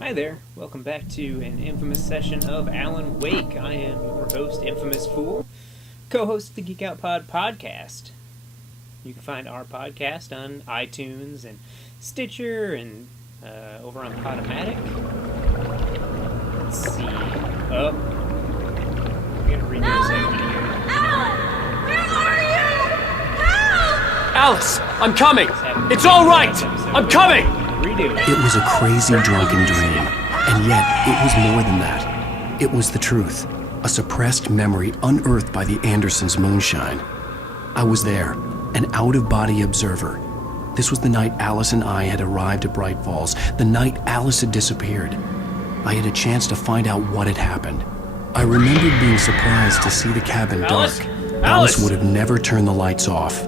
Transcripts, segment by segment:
Hi there, welcome back to an infamous session of Alan Wake. I am your host, Infamous Fool, co-host of the Geek Out Pod podcast. You can find our podcast on iTunes and Stitcher and over on Podomatic. Let's see. Oh, I'm gonna read this segment here. Alan! Where are you? Help! Alice, I'm coming! It's all right! I'm coming! It was a crazy drunken dream, and yet it was more than that. It was the truth, a suppressed memory unearthed by the Andersons' moonshine. I was there, an out-of-body observer. This was the night Alice and I had arrived at Bright Falls, the night Alice had disappeared. I had a chance to find out what had happened. I remembered being surprised to see the cabin dark. Alice would have never turned the lights off.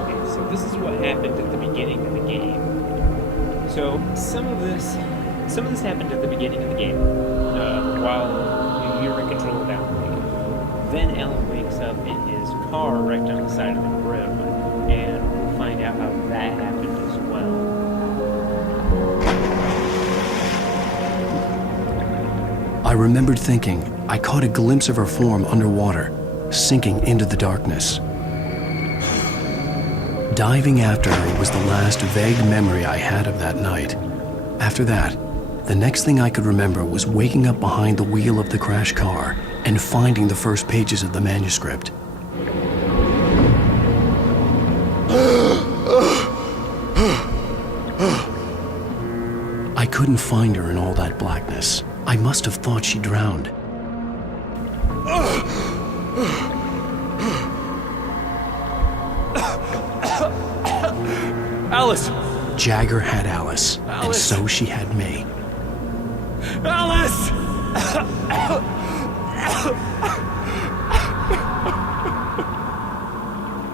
Okay, so this is what happened at the beginning of the game. So some of this happened at the beginning of the game, while you're in control of Alan Wake. Then Alan wakes up in his car wrecked on the side of the road, and we'll find out how that happened as well. I remembered thinking I caught a glimpse of her form underwater, sinking into the darkness. Diving after her was the last vague memory I had of that night. After that, the next thing I could remember was waking up behind the wheel of the crashed car and finding the first pages of the manuscript. I couldn't find her in all that blackness. I must have thought she drowned. Alice! Jagger had Alice, and so she had me. Alice!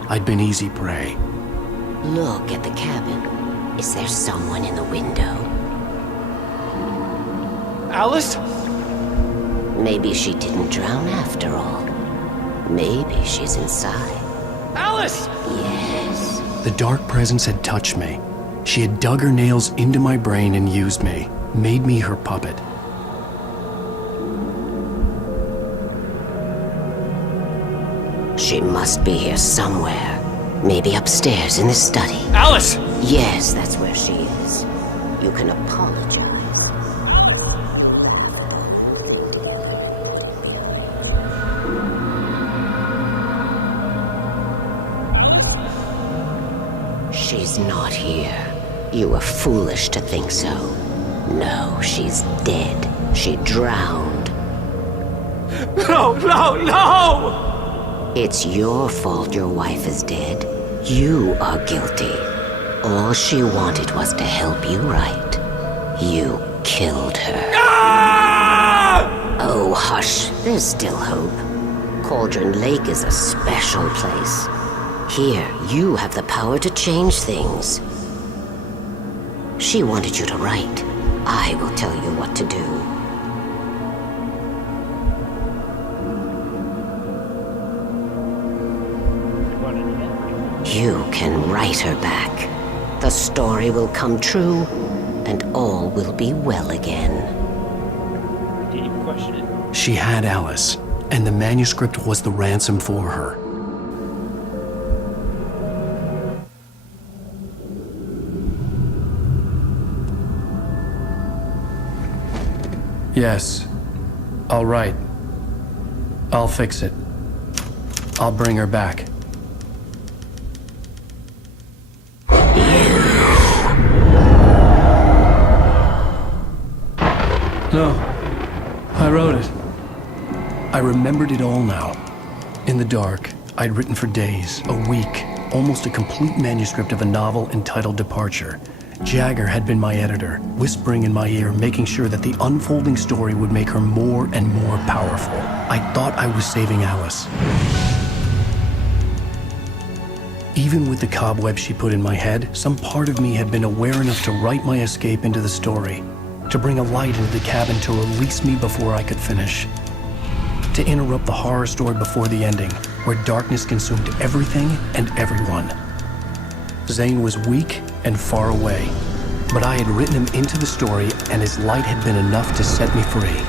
I'd been easy prey. Look at the cabin. Is there someone in the window? Alice? Maybe she didn't drown after all. Maybe she's inside. Alice! Yes. The dark presence had touched me. She had dug her nails into my brain and used me, made me her puppet. She must be here somewhere. Maybe upstairs in the study. Alice! Yes, that's where she is. You can apologize. She's not here. You were foolish to think so. No, she's dead. She drowned. No, no, no! It's your fault your wife is dead. You are guilty. All she wanted was to help you right. You killed her. Ah! Oh, hush. There's still hope. Cauldron Lake is a special place. Here, you have the power to change things. She wanted you to write. I will tell you what to do. You can write her back. The story will come true, and all will be well again. Did you question it? She had Alice, and the manuscript was the ransom for her. Yes, I'll write. I'll fix it. I'll bring her back. No, I wrote it. I remembered it all now. In the dark, I'd written for days, a week, almost a complete manuscript of a novel entitled Departure. Jagger had been my editor, whispering in my ear, making sure that the unfolding story would make her more and more powerful. I thought I was saving Alice. Even with the cobwebs she put in my head, some part of me had been aware enough to write my escape into the story, to bring a light into the cabin to release me before I could finish, to interrupt the horror story before the ending, where darkness consumed everything and everyone. Zane was weak and far away. but I had written him into the story, and his light had been enough to set me free.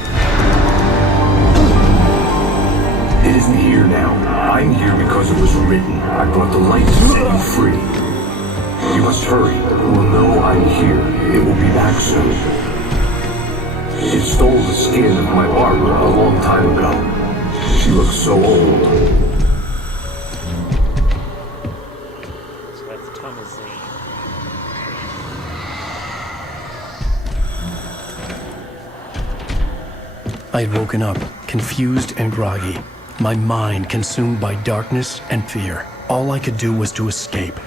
It isn't here now. I'm here because it was written. I brought the light to set you free. You must hurry. It will know I'm here. It will be back soon. It stole the skin of my Barbara a long time ago. She looks so old. So that's Thomas Zane. I had woken up, confused and groggy, my mind consumed by darkness and fear. All I could do was to escape.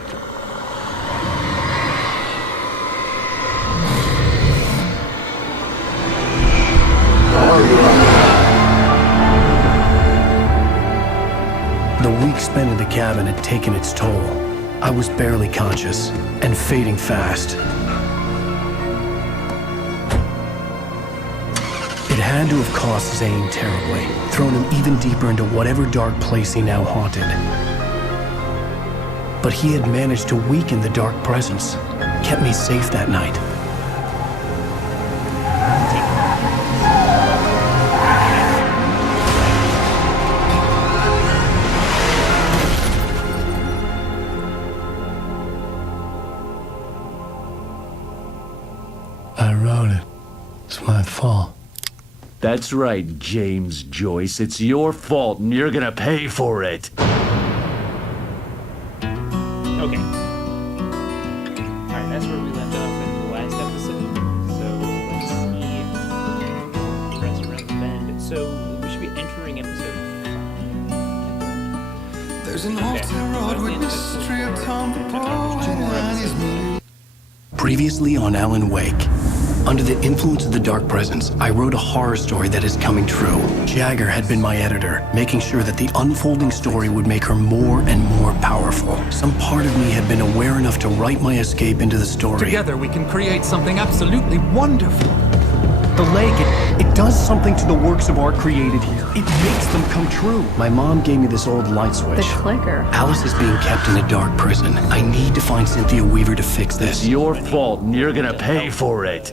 The week spent in the cabin had taken its toll. I was barely conscious and fading fast. It had to have cost Zane terribly, thrown him even deeper into whatever dark place he now haunted. But he had managed to weaken the dark presence, kept me safe that night. I wrote it. It's my fault. That's right, James Joyce. It's your fault, and you're gonna pay for it. Okay. Alright, that's where we left off in the last episode. So, let's see. Press around the bend. So, we should be entering episode 5. There's an alternate road with mystery of Tom Poe and his movie. Previously on Alan Wake. Under the influence of the dark presence, I wrote a horror story that is coming true. Jagger had been my editor, making sure that the unfolding story would make her more and more powerful. Some part of me had been aware enough to write my escape into the story. Together we can create something absolutely wonderful. The lake, it does something to the works of art created here. It makes them come true. My mom gave me this old light switch. The clicker. Alice is being kept in a dark prison. I need to find Cynthia Weaver to fix this. It's your fault, and you're gonna pay for it.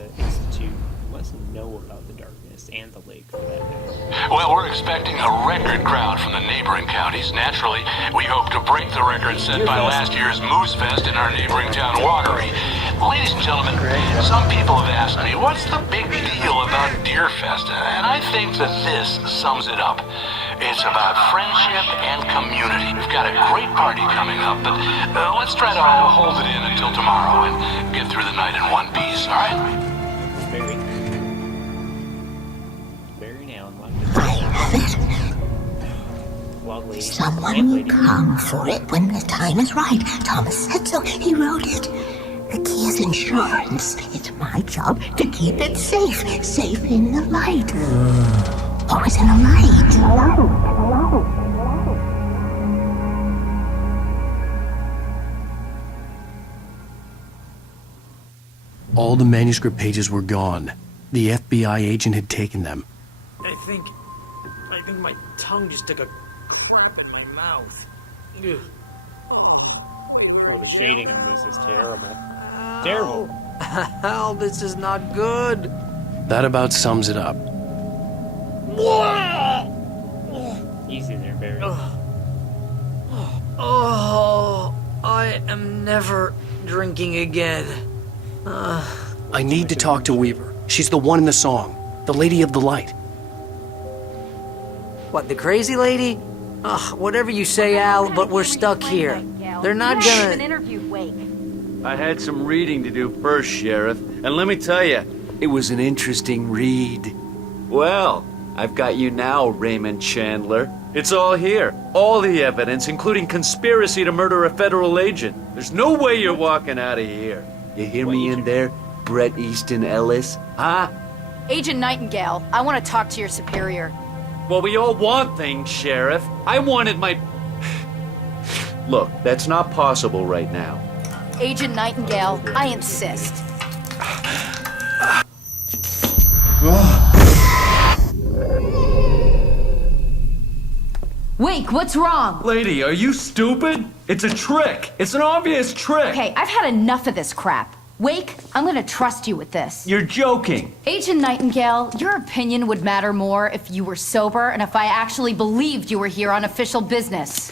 To let us know about the darkness and the lake for that matter. Well, we're expecting a record crowd from the neighboring counties. Naturally, we hope to break the record set by last year's Moose Fest in our neighboring town, Watery. Ladies and gentlemen, some people have asked me, what's the big deal about Deer Fest? And I think that this sums it up. It's about friendship and community. We've got a great party coming up, but let's try to hold it in until tomorrow and get through the night in one piece, all right? Barry now, wild lady. Someone will come for it when the time is right. Thomas said so. He wrote it. The key is insurance. It's my job to keep it safe. Safe in the light. Always in the light. All the manuscript pages were gone. The FBI agent had taken them. I think my tongue just took a crap in my mouth. Ugh. Oh, the shading on this is terrible. Terrible. Hell, this is not good. That about sums it up. Easy there, Barry. Oh, I am never drinking again. I need to talk to Weaver. She's the one in the song. The Lady of the Light. What, the crazy lady? Ugh, whatever you say, Al, but we're stuck here. They're not gonna... I had some reading to do first, Sheriff, and let me tell you, it was an interesting read. Well, I've got you now, Raymond Chandler. It's all here. All the evidence, including conspiracy to murder a federal agent. There's no way you're walking out of here. You hear me in there, Bret Easton Ellis? Huh? Agent Nightingale, I want to talk to your superior. Well, we all want things, Sheriff. I wanted my... Look, that's not possible right now. Agent Nightingale, I insist. Wake, what's wrong? Lady, are you stupid? It's a trick. It's an obvious trick. Okay, I've had enough of this crap. Wake, I'm gonna trust you with this. You're joking. Agent Nightingale, your opinion would matter more if you were sober and if I actually believed you were here on official business.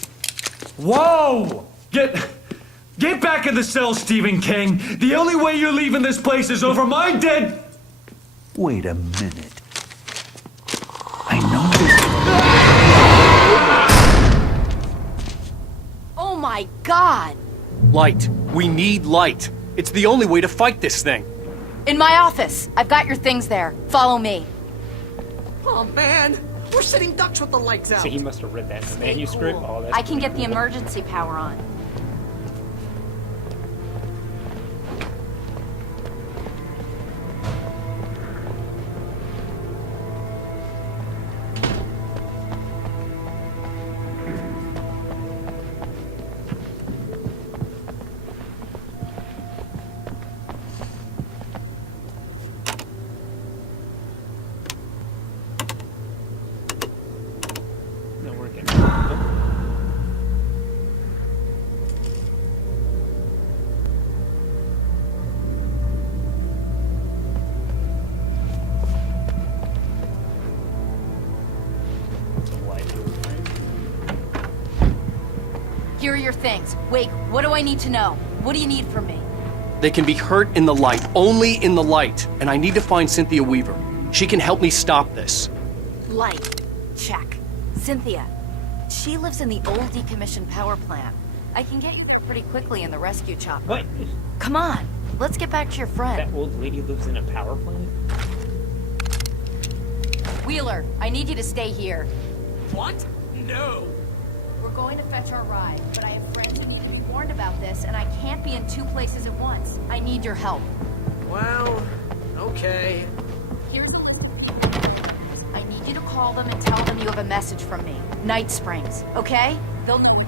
Whoa! Get back in the cell, Stephen King. The only way you're leaving this place is over my dead... Wait a minute. I know this... Oh my God! Light. We need light. It's the only way to fight this thing. In my office. I've got your things there. Follow me. Oh man, we're sitting ducks with the lights out. So he must have read that in the manuscript. Oh, that's I can get the cool. emergency power on. Not working. Here are your things. Wake, what do I need to know? What do you need from me? They can be hurt in the light, only in the light. And I need to find Cynthia Weaver. She can help me stop this. Light. Check. Cynthia. She lives in the old decommissioned power plant. I can get you there pretty quickly in the rescue chopper. What? Come on. Let's get back to your friend. That old lady lives in a power plant? Wheeler, I need you to stay here. What? No. We're going to fetch our ride, but I have friends who need to be warned about this, and I can't be in two places at once. I need your help. Well, okay. Here's a list. I need you to call them and tell them you have a message from me. Night Springs, okay? They'll know.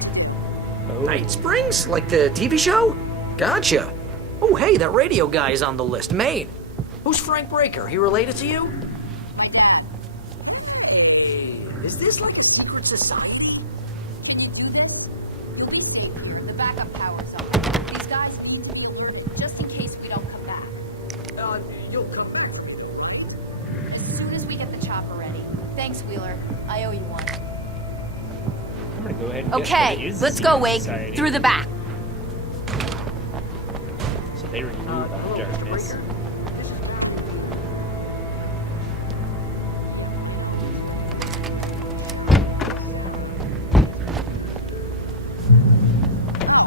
Oh. Night Springs? Like the TV show? Gotcha. Oh, hey, that radio guy is on the list. Maine. Who's Frank Breaker? He related to you? Hey, is this like a secret society? The backup power's on. These guys, just in case we don't come back. You'll come back. As soon as we get the chopper ready. Thanks, Wheeler. I owe you one. I'm gonna go ahead and guess that it Okay, is let's a go, secret Wake. society. Through the back. So they remove the darkness.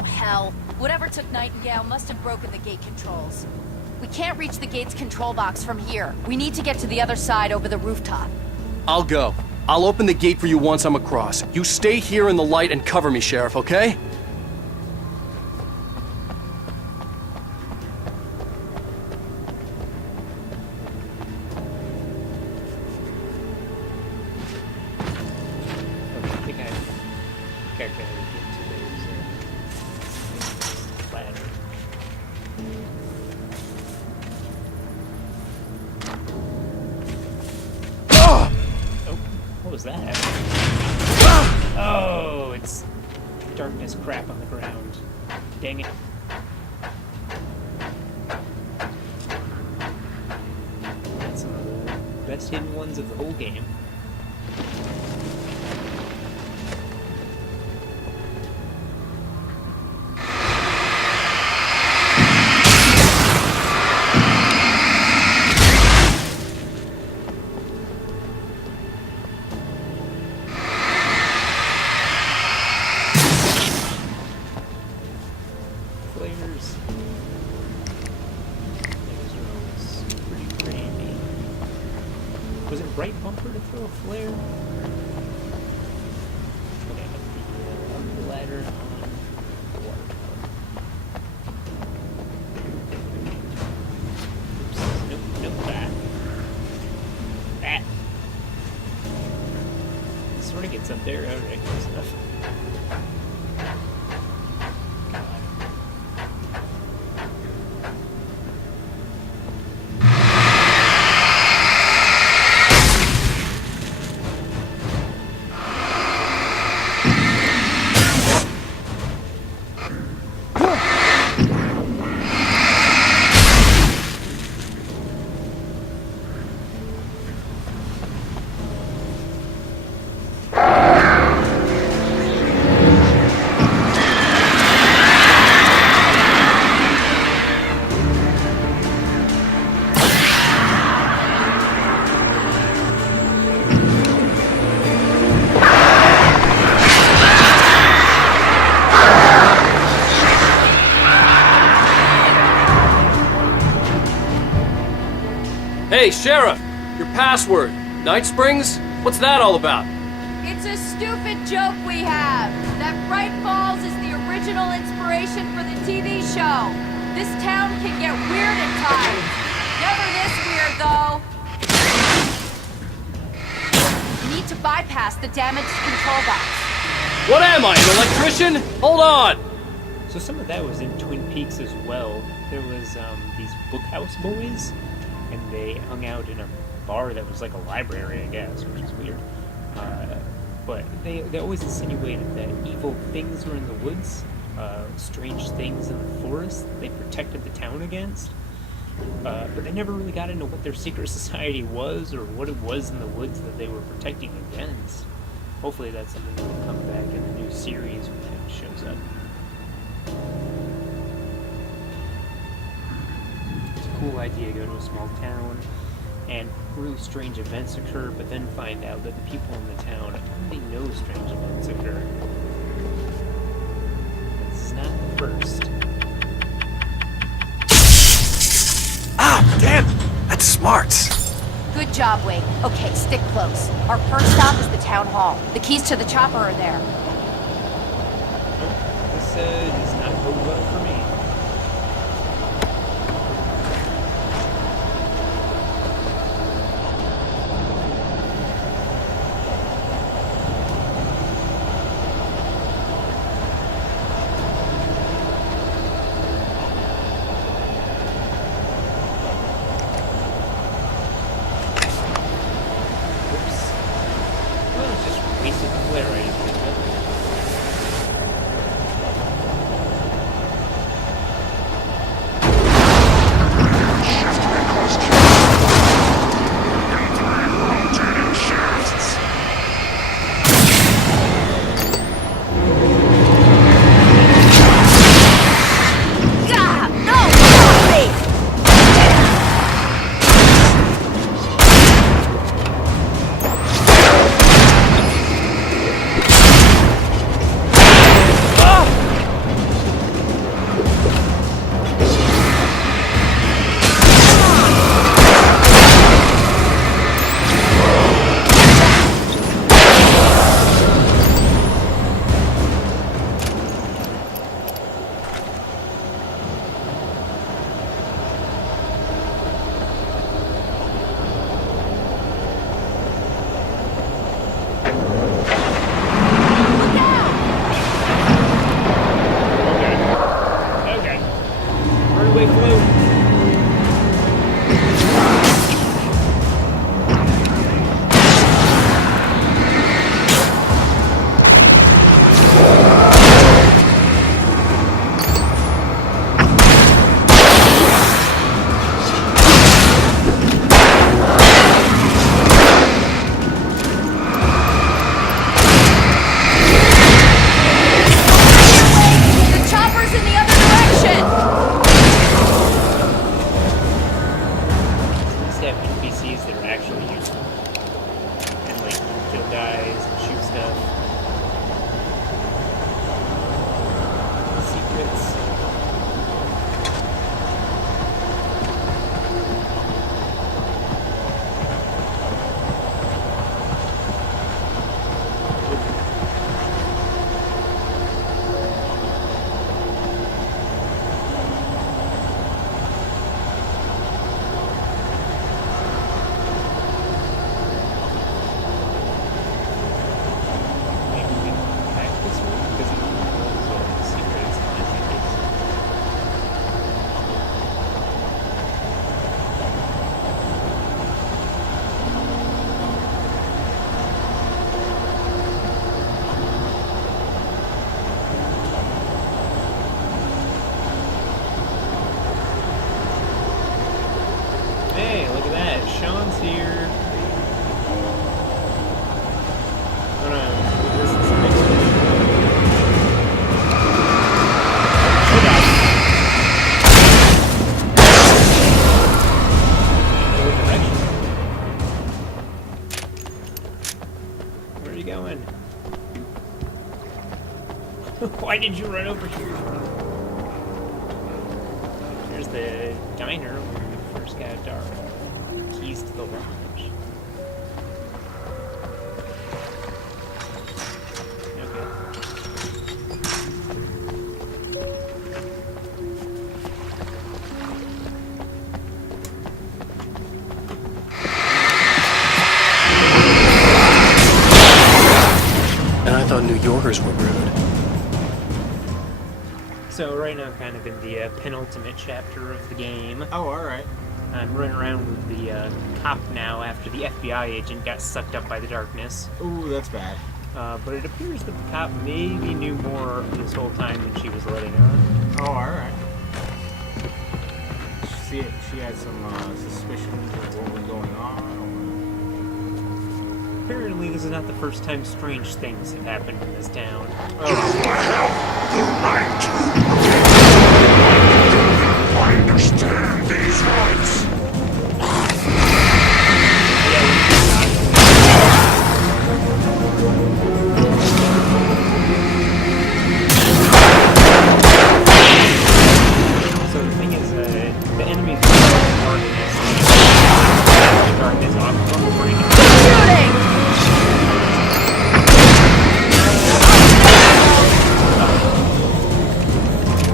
Hell, whatever took Nightingale must have broken the gate controls. We can't reach the gate's control box from here. We need to get to the other side over the rooftop. I'll go. I'll open the gate for you once I'm across. You stay here in the light and cover me, Sheriff, okay? I think I gotta get to those ladder. Oh, what was that? Oh, it's darkness crap on the ground. Dang it. That's some of the best hidden ones of the whole game. Flares. Those are always pretty handy. Was it right bumper to throw a flare? Okay, the ladder on the water tower. Oops. Nope, nope, that. That. Sort of gets up there. Alright, close enough. Hey, Sheriff! Your password. Night Springs? What's that all about? It's a stupid joke we have. That Bright Falls is the original inspiration for the TV show. This town can get weird at times. Never this weird, though. You need to bypass the damaged control box. What am I, an electrician? Hold on! So some of that was in Twin Peaks as well. There was these Bookhouse Boys, and they hung out in a bar that was like a library, I guess, which is weird. But they always insinuated that evil things were in the woods, strange things in the forest they protected the town against. But they never really got into what their secret society was or what it was in the woods that they were protecting against. Hopefully that's something that will come back in the new series when it shows up. It's a cool idea, go to a small town and really strange events occur, but then find out that the people in the town only know strange events occur. This is not the first. Ah, damn! That's smart. Good job, Wade. Okay, stick close. Our first stop is the town hall. The keys to the chopper are there. This does not go well for me. Shaun's here. Oh no, this is the next one. Where are you going? Why did you run over here? Here's the diner when we first got dark. keys to the lodge. And I thought New Yorkers were rude. So right now I'm kind of in the penultimate chapter of the game. Oh, alright. I'm running around with the cop now after the FBI agent got sucked up by the darkness. Ooh, that's bad. But it appears that the cop maybe knew more this whole time than she was letting on. Oh, alright. She had some suspicions of what was going on? Apparently this is not the first time strange things have happened in this town. I understand these rights. So the thing is, the enemies darkness off from the break.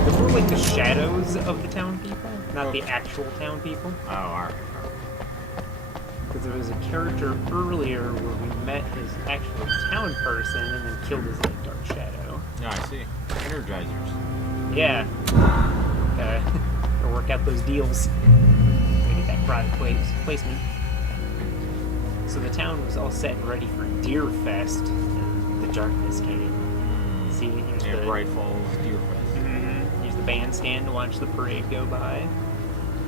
They're more like the shadows of the town people, not the actual town people. Oh, alright. Because there was a character earlier where we met his actual town person and then killed his like, dark shadow. Yeah, I see. Energizers. Yeah. Gotta work out those deals. Gotta get that product placement. So the town was all set and ready for Deer Fest, and the darkness came. See, here's the Bright Falls Deer Fest. Here's the bandstand to watch the parade go by.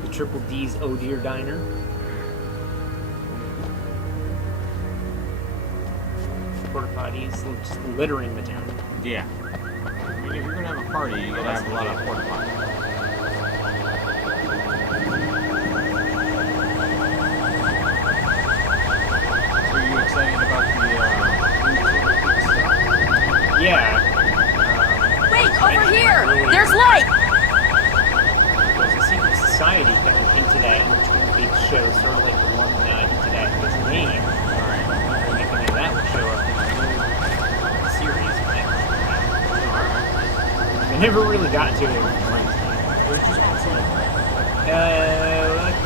The Triple D's Oh Deer Diner. Porta potties just littering the town. Yeah. I mean, if you're gonna have a party, you gotta have a lot of porta potties. So are you excited about the Yeah. Wait, over here! There's light! There's a secret society kind of into that in between big shows, sort of like the one into that his name. I'm wondering if any of that would show up in the series. They never really got to it.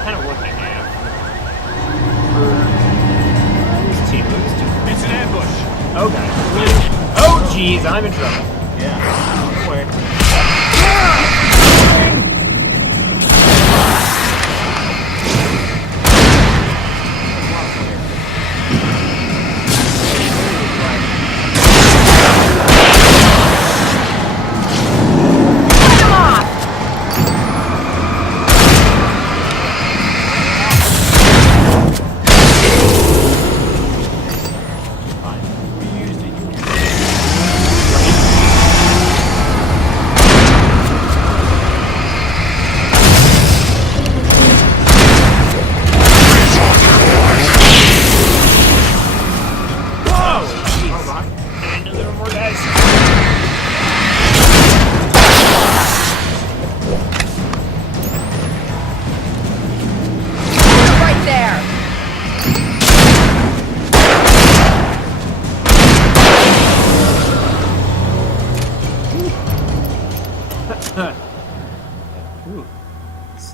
Kind of working half. It was two. It's an ambush! Oh god. Oh jeez, I'm in trouble. Yeah. Away.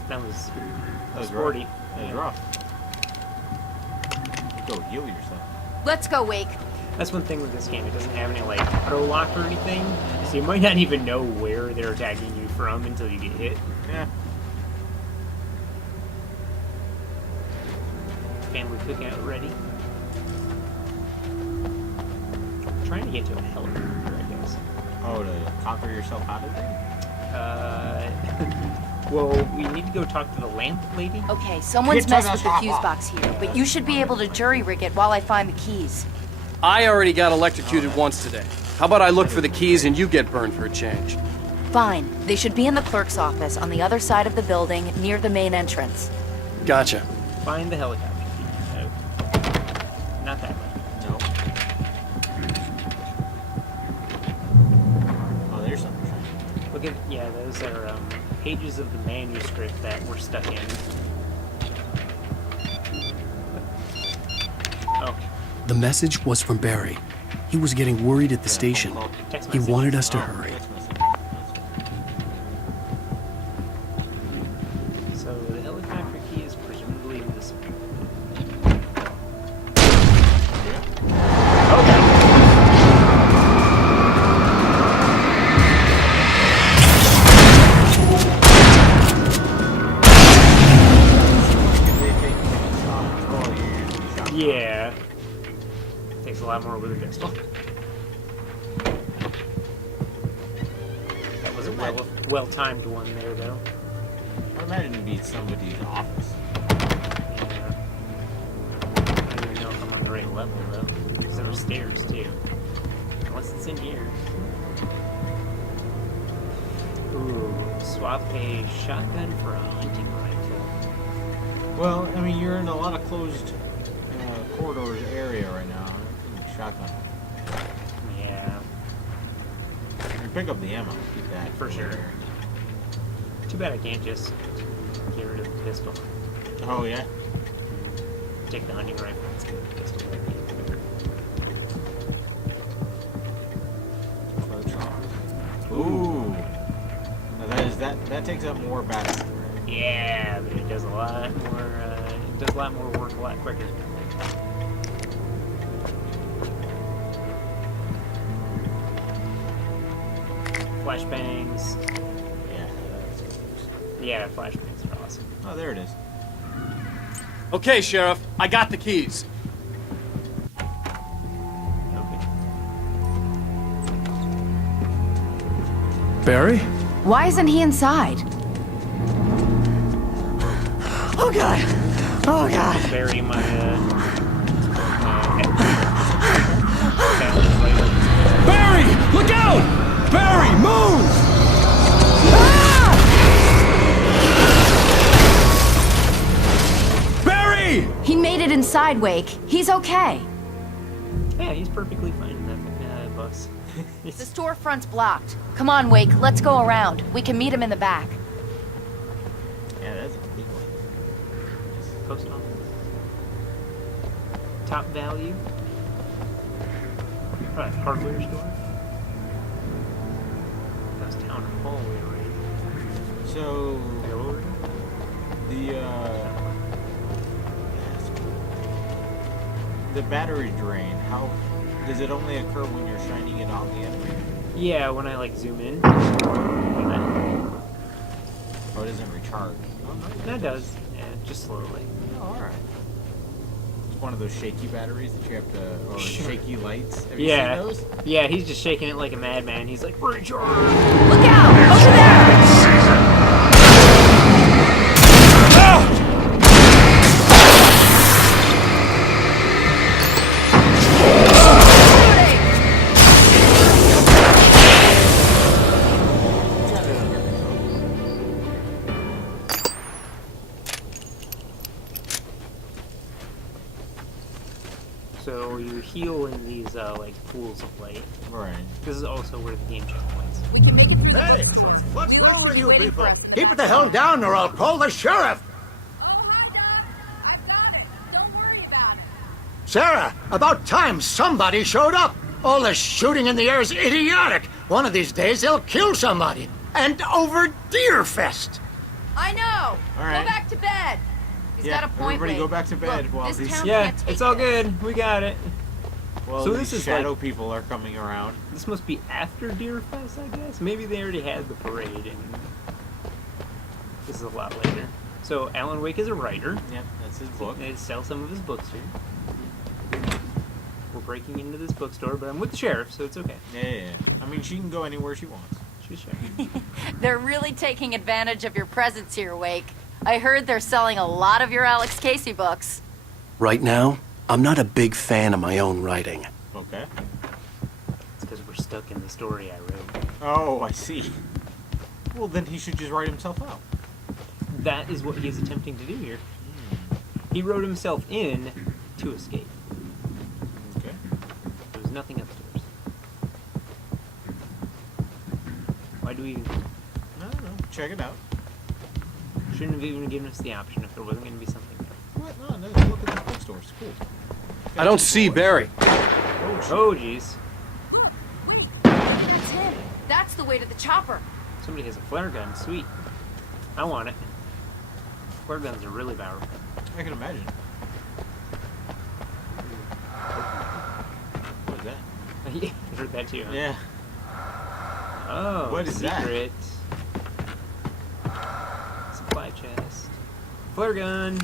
That was sporty. That was rough. You go heal yourself. Let's go, Wake. That's one thing with this game. It doesn't have any, like, auto lock or anything. So you might not even know where they're attacking you from until you get hit. Yeah. Family cookout ready. I'm trying to get to a helicopter, I guess. Oh, to conquer yourself out of there? Well, we need to go talk to the lamp lady. Okay, someone's messed with the fuse box here, but you should be able to jury rig it while I find the keys. I already got electrocuted once today. How about I look for the keys and you get burned for a change? Fine. They should be in the clerk's office on the other side of the building, near the main entrance. Gotcha. Find the helicopter. No. Not that way. No. Oh, there's something. Look at, yeah, those are pages of the manuscript that we're stuck in. The message was from Barry. He was getting worried at the station. He wanted us to hurry. So the helicopter key is presumably in this. Yeah. Takes a lot more with a pistol. That was a well-timed one there, though. I imagine it'd be somebody's office. Yeah. I don't even know if I'm on the right level, though. Because there were stairs, too. Unless it's in here. Ooh. Swap a shotgun for a hunting rifle. Well, I mean, you're in a lot of closed corridors area right now. Shotgun. Yeah. You pick up the ammo. Keep that. For sure. Too bad I can't just get rid of the pistol. Oh, yeah? Take the hunting rifle and get the pistol back. Ooh. Now that takes up more battery. Yeah, but it does a lot more. It does a lot more work a lot quicker. Flashbangs. Yeah, flashbangs are awesome. Oh, there it is. Okay, Sheriff, I got the keys. Barry? Why isn't he inside? Oh, God. Oh, God. Barry, my, Barry! Look out! Barry, move! Barry! He made it inside, Wake. He's okay. Yeah, he's perfectly fine in that bus. The storefront's blocked. Come on, Wake. Let's go around. We can meet him in the back. Yeah, that's a big one. Post office. Top value. Hardware store. That's town hallway, right? So the battery drain. How does it only occur when you're shining it on the enemy? Yeah, when I like zoom in. Oh, it doesn't recharge. That does. Yeah, just slowly. Oh, all right. It's one of those shaky batteries that you have to, or shaky lights. Have you Yeah. seen those? Yeah, he's just shaking it like a madman. He's like, recharge! Look out! Over there! So you heal in these like pools of light. Right. This is also where the game checkpoints. Hey, what's wrong with you Waiting people? for us. Keep it the hell down or I'll call the sheriff. Sarah, about time somebody showed up. All this shooting in the air is idiotic. One of these days they'll kill somebody. And over Deerfest. I know! All right. Go back to bed! He's got a point, everybody Wade. go back to bed Look, while this these town Yeah, can't take it's all this. good. We got it. well, So these this is shadow like- people are coming around. This must be after Deerfest, I guess. Maybe they already had the parade, and this is a lot later. So Alan Wake is a writer. Yep, that's his book. They sell some of his books here. We're breaking into this bookstore, but I'm with the sheriff, so it's okay. Yeah. I mean, she can go anywhere she wants. She's sheriff. They're really taking advantage of your presence here, Wake. I heard they're selling a lot of your Alex Casey books. Right now, I'm not a big fan of my own writing. Okay. It's because we're stuck in the story I wrote. Oh, I see. Well, then he should just write himself out. That is what he's attempting to do here. He wrote himself in to escape. Okay. There was nothing upstairs. Why do we even... I don't know. Check it out. Shouldn't have even given us the option if there wasn't going to be something there. What? No, let's look at the bookstore. It's cool. I don't see Barry. Oh, jeez. Wait, that's him. That's the way to the chopper. Somebody has a flare gun. Sweet. I want it. Flare guns are really powerful. I can imagine. What is that? Yeah, I heard that too. Huh? Yeah. Oh, What is that? secret. Supply chest. Flare gun.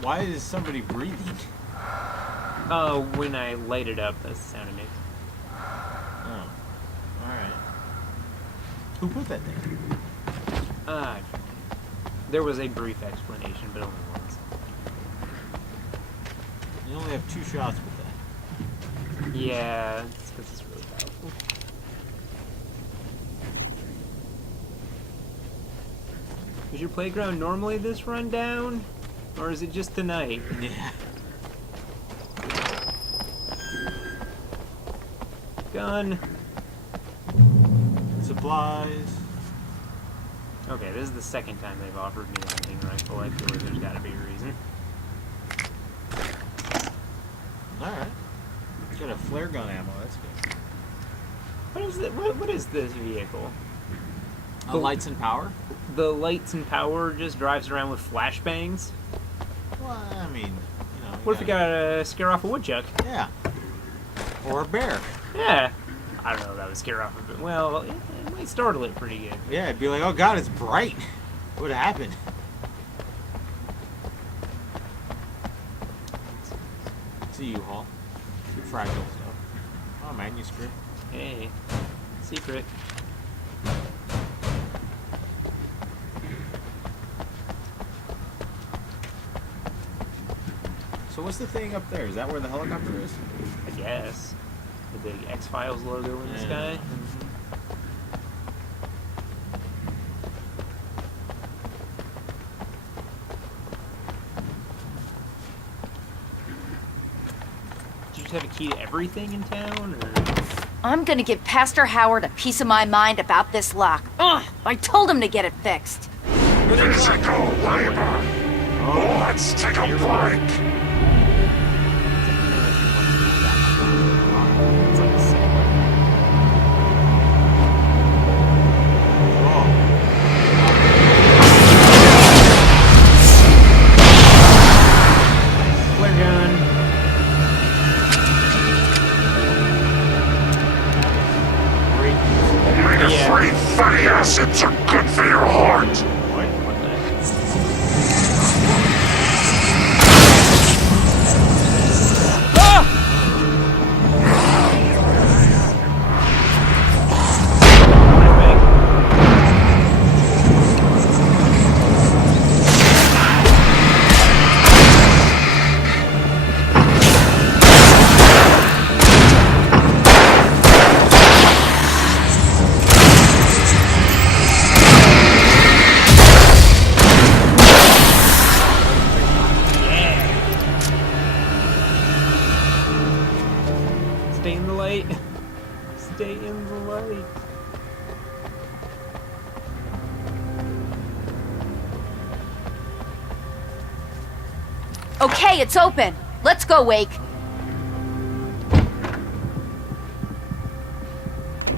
Why is somebody breathing? Oh, when I light it up, that's the sound it makes. Oh. Alright. Who put that there? There was a brief explanation, but only once. You only have 2 shots with that. Yeah, it's because it's really powerful. Is your playground normally this rundown? Or is it just tonight? Yeah. Gun. Supplies. Okay, this is the second time they've offered me a hunting rifle. I feel like there's gotta be a reason. Alright. Got a flare gun ammo, that's good. What is it? What is this vehicle? Lights and power? The lights and power just drives around with flashbangs? Well, I mean, you know. What if you gotta scare off a woodchuck? Yeah. Or a bear. Yeah. I don't know if that would scare off a bit. Well, it might startle it pretty good. Yeah, it'd be like, oh god, it's bright. What happened? It's a U-Haul. Fragile stuff. Oh, manuscript. Hey. Secret. So what's the thing up there? Is that where the helicopter is? I guess. The big X-Files logo in the sky. Did you just have a key to everything in town, or? I'm gonna give Pastor Howard a piece of my mind about this lock. Ugh! I told him to get it fixed. Physical labor. Let's take a break. Fatty acids are good for your heart. What the heck? Stay in the light. Stay in the light. Okay, it's open. Let's go, Wake. Who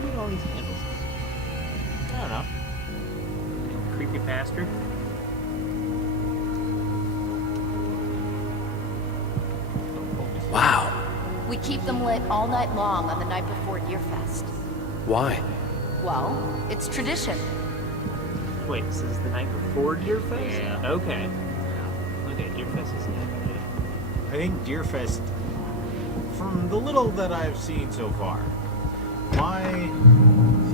did all these candles? I don't know. Creepy pastor. Wow. We keep them lit all night long on the night before Deerfest. Why? Well, it's tradition. Wait, this is the night before Deerfest? Yeah. Okay. Okay, Deerfest is never. I think Deerfest, from the little that I've seen so far, my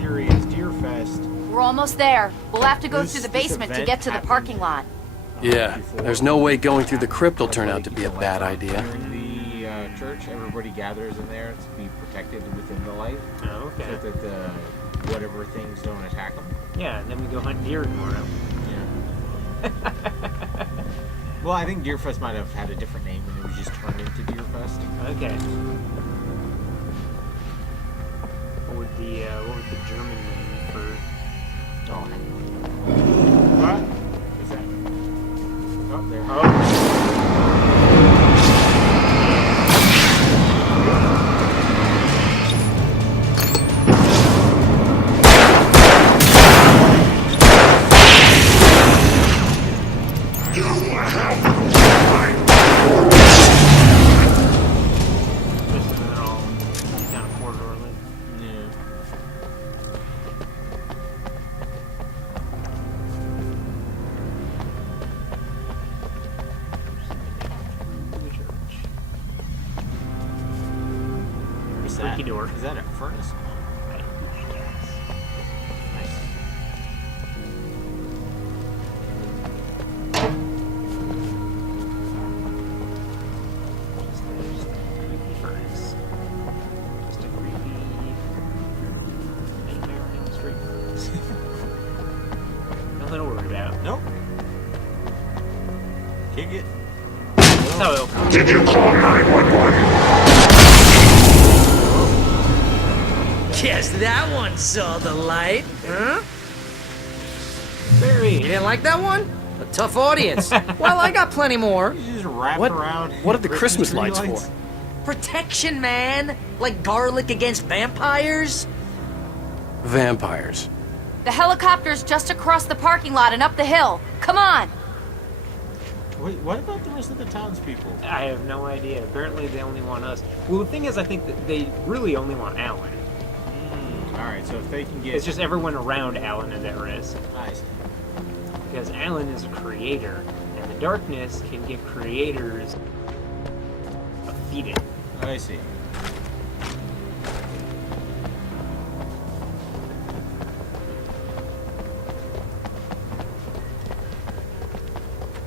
theory is Deerfest. We're almost there. We'll have to go This- through the this basement to event get to the happened, parking lot. Yeah, there's no way going through the crypt will turn out to be a bad idea. During the church, everybody gathers in there to be protected within the light, Oh, okay. so that the whatever things don't attack them. Yeah, and then we go hunt deer tomorrow. Yeah. Well, I think Deerfest might have had a different name and it was just turned into Deerfest. Okay. What would the German name for? Oh. What? What's that? Oh, there. Oh. freaky door. Is that a furnace? I guess. Nice. Just a creepy furnace. Just a creepy nightmare in the street. Nothing to worry about. Nope. Kick it. That's how it'll come. Did you call 911? Guess that one saw the light, huh? Barry. You didn't like that one? A tough audience. Well, I got plenty more. You just wrapped What? around. What are the Christmas tree lights for? Protection, man. Like garlic against vampires. Vampires. The helicopter's just across the parking lot and up the hill. Come on! Wait, what about the rest of the townspeople? I have no idea. Apparently they only want us. Well, the thing is, I think that they really only want Alan. Alright, so if they can get... It's just everyone around Alan is at risk. I see. Because Alan is a creator, and the darkness can get creators defeated. I see.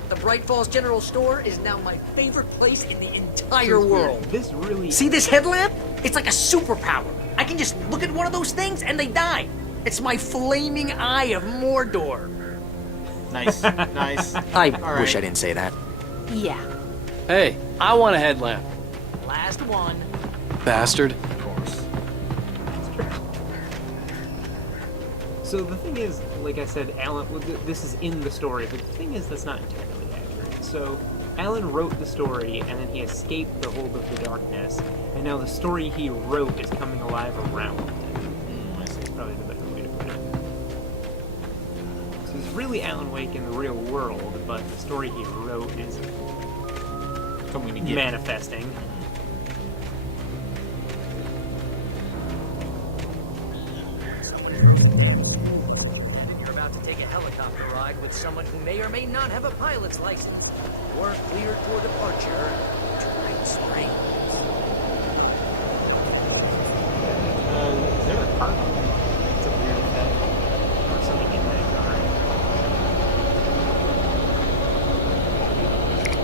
The Bright Falls General Store is now my favorite place in the entire world. This really... See this headlamp? It's like a superpower. I can just look at one of those things and they die. It's my flaming eye of Mordor. Nice, nice. I All wish right. I didn't say that. Yeah. Hey, I want a headlamp. Last one. Bastard. Of course. So the thing is, like I said, Alan, well, this is in the story, but the thing is that's not entirely accurate. So Alan wrote the story, and then he escaped the hold of the darkness, and now the story he wrote is coming alive around him. That's probably the better way to put it. So it's really Alan Wake in the real world, but the story he wrote is Coming to get manifesting. You're about to take a helicopter ride with someone who may or may not have a pilot's license. Or cleared for departure to Bright Springs. is there a car? It's a weird effect. Or something in that car.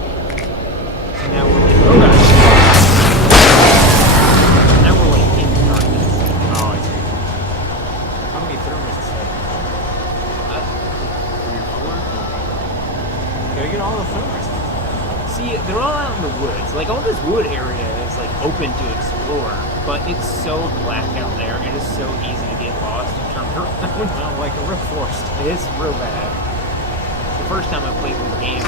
So now we're like, oh gosh. Now we're like in the darkness. Oh, I see. How many thermos have you? 3 or 4? Gotta get all the thermos. See, they're all out in the woods. Like, all this wood area is, like, open to explore. But it's so black out there. It is so easy to get lost and turn around. Well, like a real forest. It is real bad. The first time I played this game...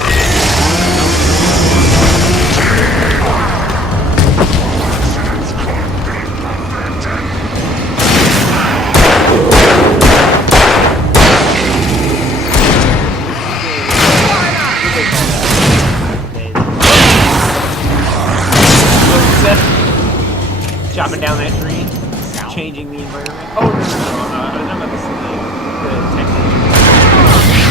Chopping down that tree, changing the environment. Oh, no. I'm about to say the technique.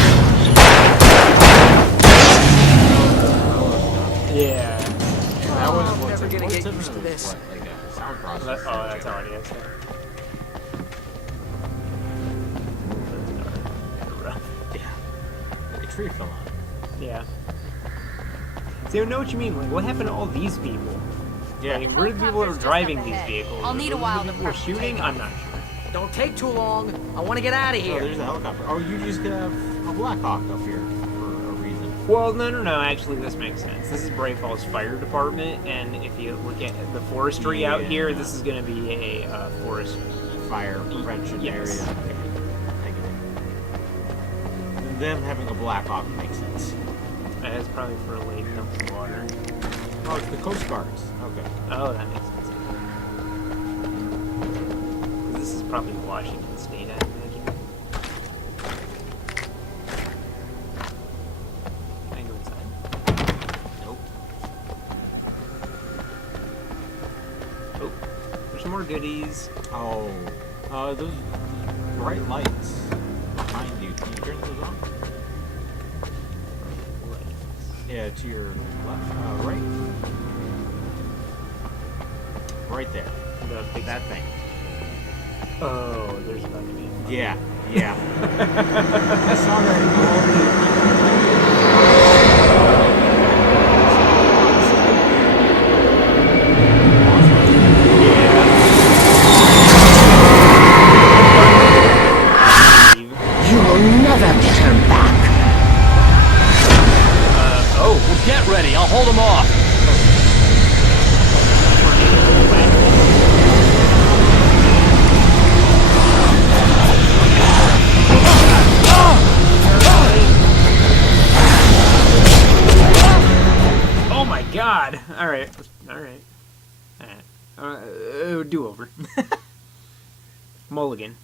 Yeah. That was I'm what's never gonna what's get in used to it? this. What, like a sound processor? Oh, that's how it is. Yeah. Like a tree fell on it. Yeah. See, I know what you mean. Like, what happened to all these people? Yeah. Like, where are the people that are driving these vehicles? I'll need a Are while those to people prep the shooting? takeoff. I'm not sure. Don't take too long. I want to get out of Oh, here. there's a helicopter. Oh, you just have a Black Hawk up here for a reason. Well, no. Actually, this makes sense. This is Bray Falls Fire Department, and if you look at the forestry out here, this is going to be a forest Fire prevention Yes. area. Okay. I get it. Them having a Black Hawk makes sense. That's probably for a lake dumping water. Oh, it's the Coast Guards. Okay. Oh, that makes sense. 'Cause this is probably Washington State, I imagine. Can I go inside? Nope. Oh, there's some more goodies. Oh. Those bright lights behind you. Can you turn those on? Yeah, to your left. Right. Right there. That thing. Oh, there's about to be. Yeah, yeah. I saw that. You will never get her back. Oh, well, get ready. I'll hold them off. Oh my god! Alright. Do over. Mulligan.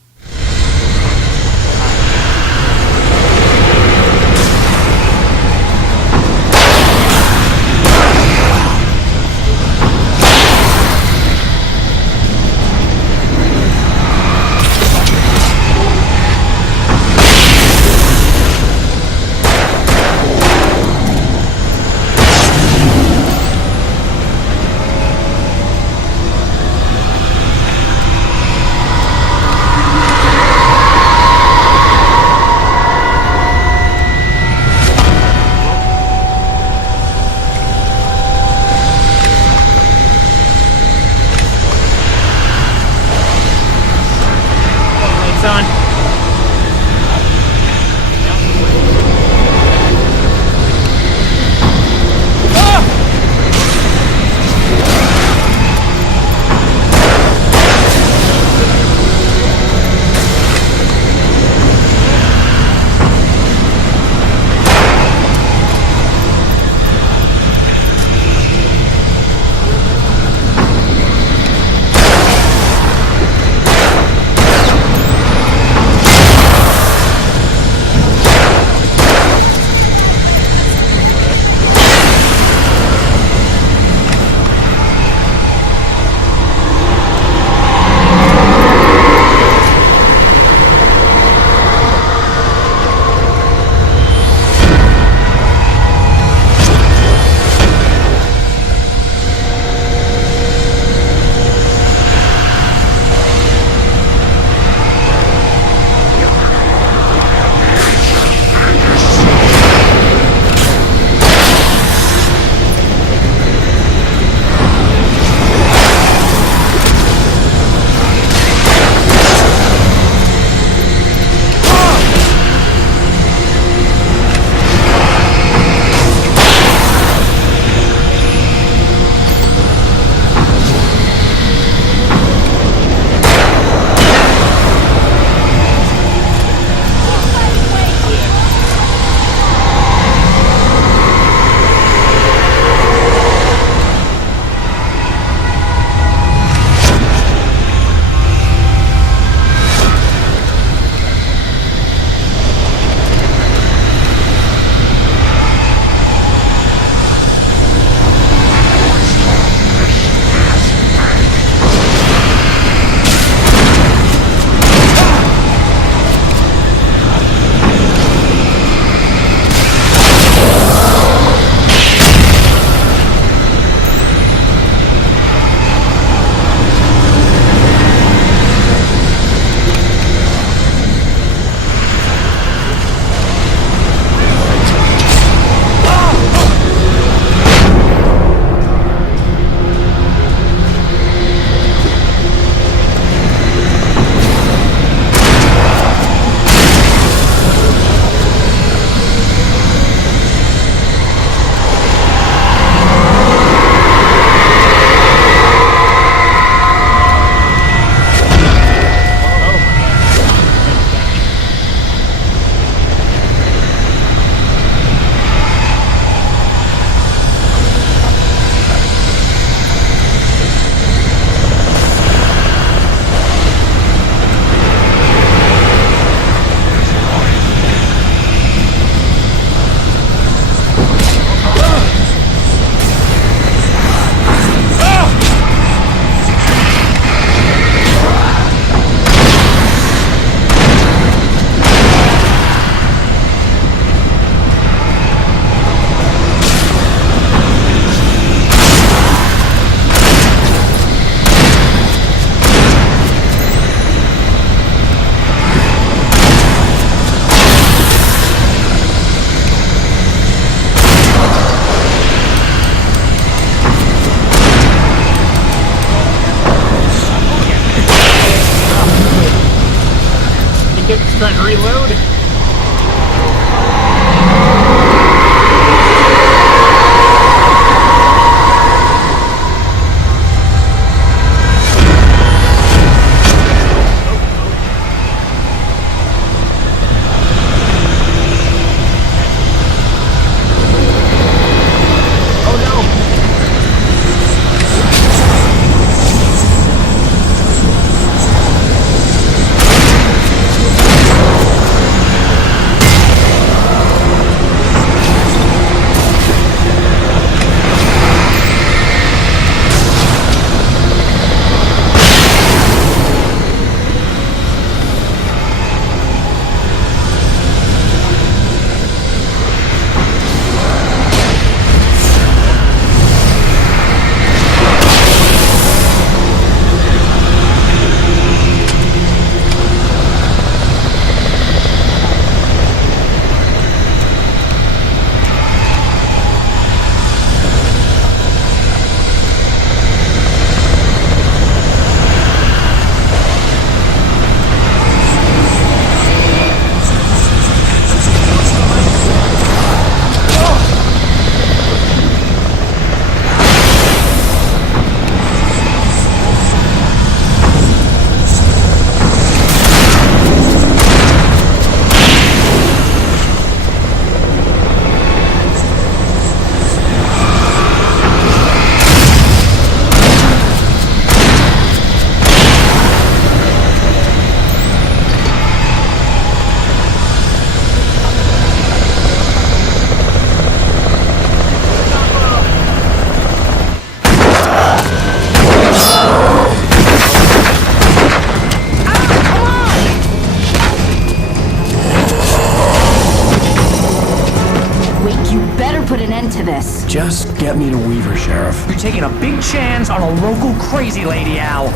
end to this. Just get me to Weaver, Sheriff. You're taking a big chance on a local crazy lady, Al.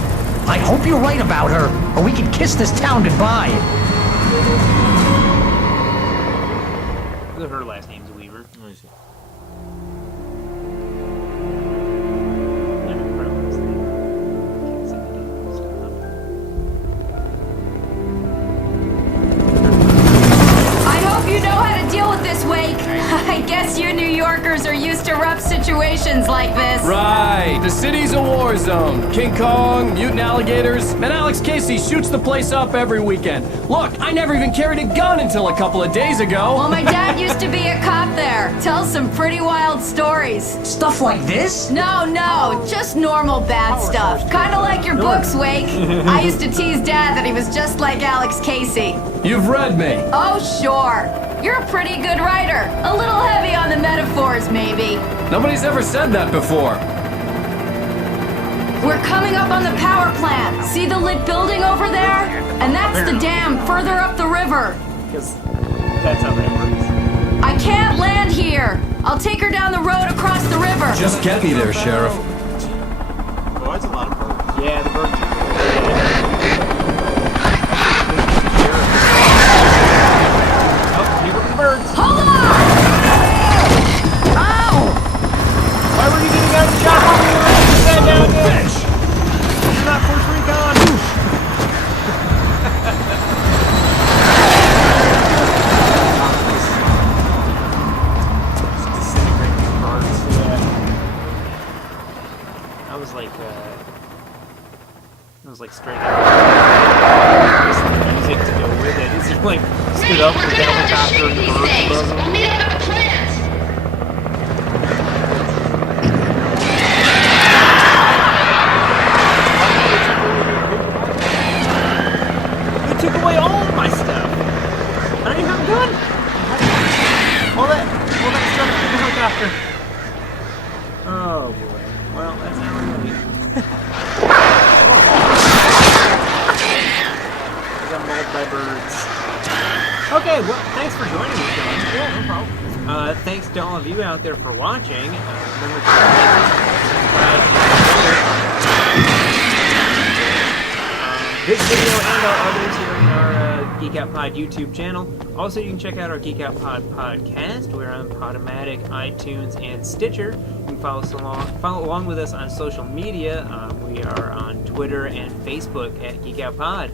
I hope you're right about her, or we can kiss this town goodbye. Her last name's Weaver. Let me see. I hope you know how to deal with this, Wake. I guess you New Yorkers are used to rough situations like this. Right. The city's a war zone. King Kong, mutant alligators, and Alex Casey shoots the place up every weekend. Look, I never even carried a gun until a couple of days ago. Well, my dad used to be a cop there. Tells some pretty wild stories. Stuff like this? No, just normal bad stuff. Kind of like your books, Wake. I used to tease Dad that he was just like Alex Casey. You've read me. Oh, sure. You're a pretty good writer. A little heavy on the metaphors, maybe. Nobody's ever said that before. We're coming up on the power plant. See the lit building over there? And that's the dam further up the river. Because that's how that works. I can't land here. I'll take her down the road across the river. Just get me there, Sheriff. Oh, that's a lot of birds. Yeah, the birds. Oh, here come the birds. Hold on! Ow! Why were you getting out of the chopper when you were sat down there? This is not Force Recon. Disintegrating birds. Yeah. I was like straight up. Just the music to go with it. It's just like stood up with the helicopter and the birds above them. They took away all of my stuff. I don't even have a gun. All that stuff in the helicopter. Oh boy. Well, that's not really. I got mauled by birds. Okay, well, thanks for joining me, Shaun. Yeah, no problem. Thanks to all of you out there for watching. Remember to this video and our others here in our Geek Out Pod YouTube channel. Also, you can check out our Geek Out Pod podcast. We're on Podomatic, iTunes, and Stitcher. You can follow along with us on social media. We are on Twitter and Facebook at Geek Out Pod.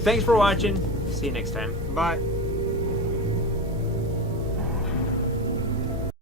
Thanks for watching. See you next time. Bye.